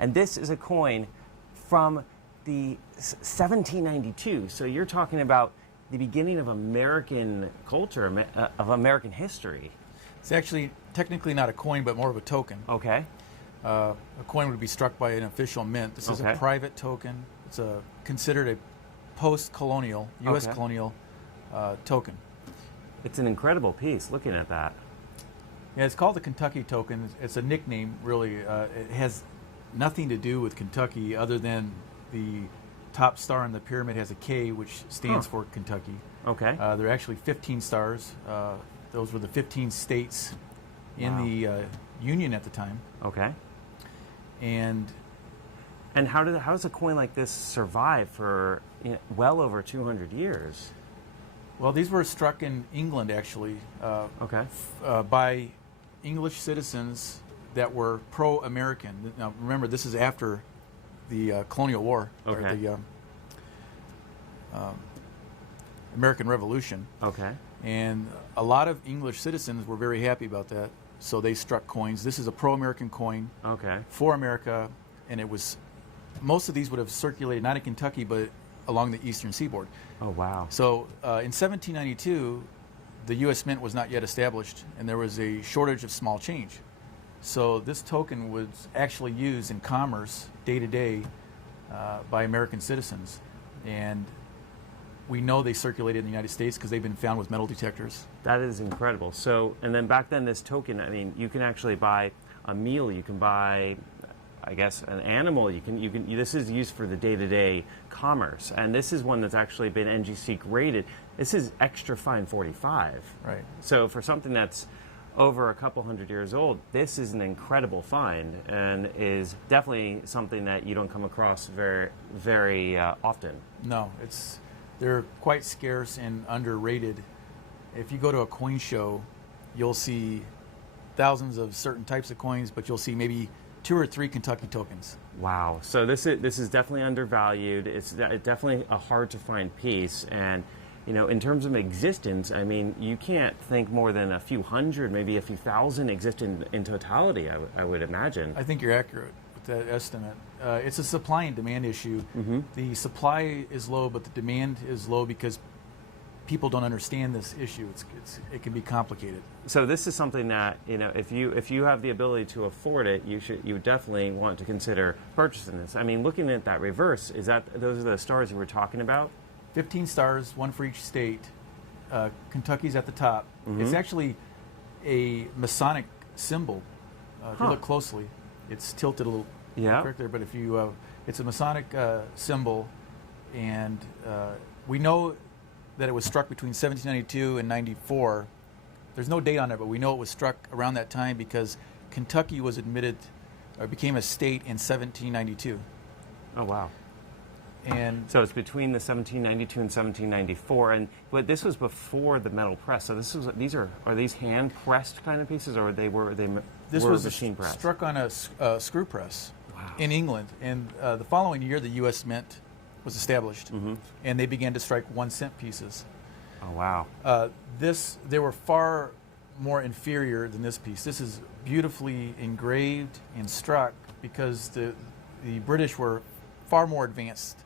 And this is a coin from the 1792. So you're talking about the beginning of American culture, of American history. It's actually technically not a coin, but more of a token. Okay. A coin would be struck by an official mint. This is a private token. It's considered a post-colonial, U.S. colonial token. It's an incredible piece, looking at that. Yeah, it's called the Kentucky token. It's a nickname, really. It has nothing to do with Kentucky other than the top star in the pyramid has a K, which stands for Kentucky. Okay. There are actually 15 stars. Those were the 15 states in the Union at the time. Okay. And how does a coin like this survive for well over 200 years? Well, these were struck in England, actually, by English citizens that were pro-American. Now, remember, this is after the Colonial War, or the American Revolution. Okay. And a lot of English citizens were very happy about that, so they struck coins. This is a pro-American coin for America, and it was, most of these would have circulated not in Kentucky, but along the eastern seaboard. Oh, wow. So in 1792, the U.S. Mint was not yet established, and there was a shortage of small change. So this token was actually used in commerce day to day by American citizens. And we know they circulated in the United States because they've been found with metal detectors. That is incredible. So, and then back then, this token, I mean, you can actually buy a meal, you can buy, I guess, an animal. This is used for the day-to-day commerce, and this is one that's actually been NGC graded. This is extra fine 45. Right. So for something that's over a couple hundred years old, this is an incredible find, and is definitely something that you don't come across very often. No, they're quite scarce and underrated. If you go to a coin show, you'll see thousands of certain types of coins, but you'll see maybe 2 or 3 Kentucky tokens. Wow. So this is definitely undervalued. It's definitely a hard to find piece, and in terms of existence, I mean, you can't think more than a few hundred, maybe a few thousand exist in totality, I would imagine. I think you're accurate with that estimate. It's a supply and demand issue. The supply is low, but the demand is low because people don't understand this issue. It can be complicated. So this is something that, if you have the ability to afford it, you would definitely want to consider purchasing this. I mean, looking at that reverse, those are the stars you were talking about? 15 stars, 1 for each state. Kentucky's at the top. It's actually a Masonic symbol. If you look closely, it's tilted a little correct there, but if you, it's a Masonic symbol, and we know that it was struck between 1792 and 94. There's no date on it, but we know it was struck around that time because Kentucky was admitted, or became a state in 1792. Oh, wow. And so it's between the 1792 and 1794, but this was before the metal press. So are these hand pressed kind of pieces, or were machine pressed? Struck on a screw press in England, and the following year the U.S. Mint was established, and they began to strike 1-cent pieces. Oh, wow. They were far more inferior than this piece. This is beautifully engraved and struck because the British were far more advanced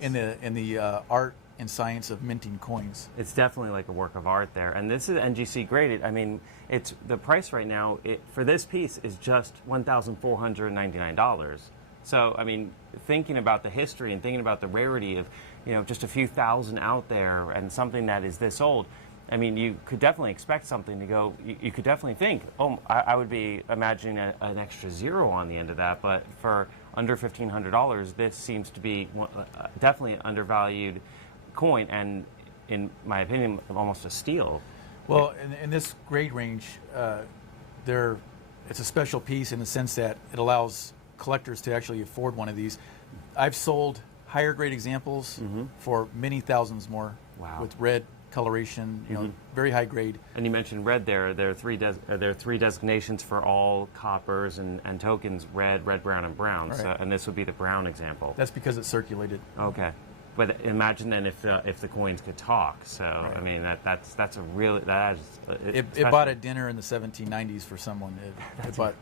in the art and science of minting coins. It's definitely like a work of art there, and this is NGC graded. I mean, the price right now for this piece is just $1,499. So, I mean, thinking about the history and thinking about the rarity of, just a few thousand out there and something that is this old, I mean, you could definitely expect something to go, you could definitely think, I would be imagining an extra zero on the end of that, but for under $1,500, this seems to be definitely an undervalued coin, and in my opinion, almost a steal. Well, in this grade range, it's a special piece in the sense that it allows collectors to actually afford one of these. I've sold higher grade examples for many thousands more with red coloration, very high grade. And you mentioned red there. There are three designations for all coppers and tokens: red, brown, and brown. Right. So, and this would be the brown example. That's because it circulated. Okay. But imagine then if the coins could talk. So I mean that's a really it bought a dinner in the 1790s for someone. It bought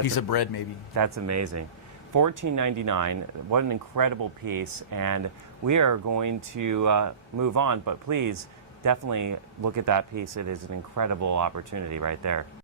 piece of bread, maybe. That's amazing. $14.99. What an incredible piece. And we are going to move on, but please definitely look at that piece. It is an incredible opportunity right there.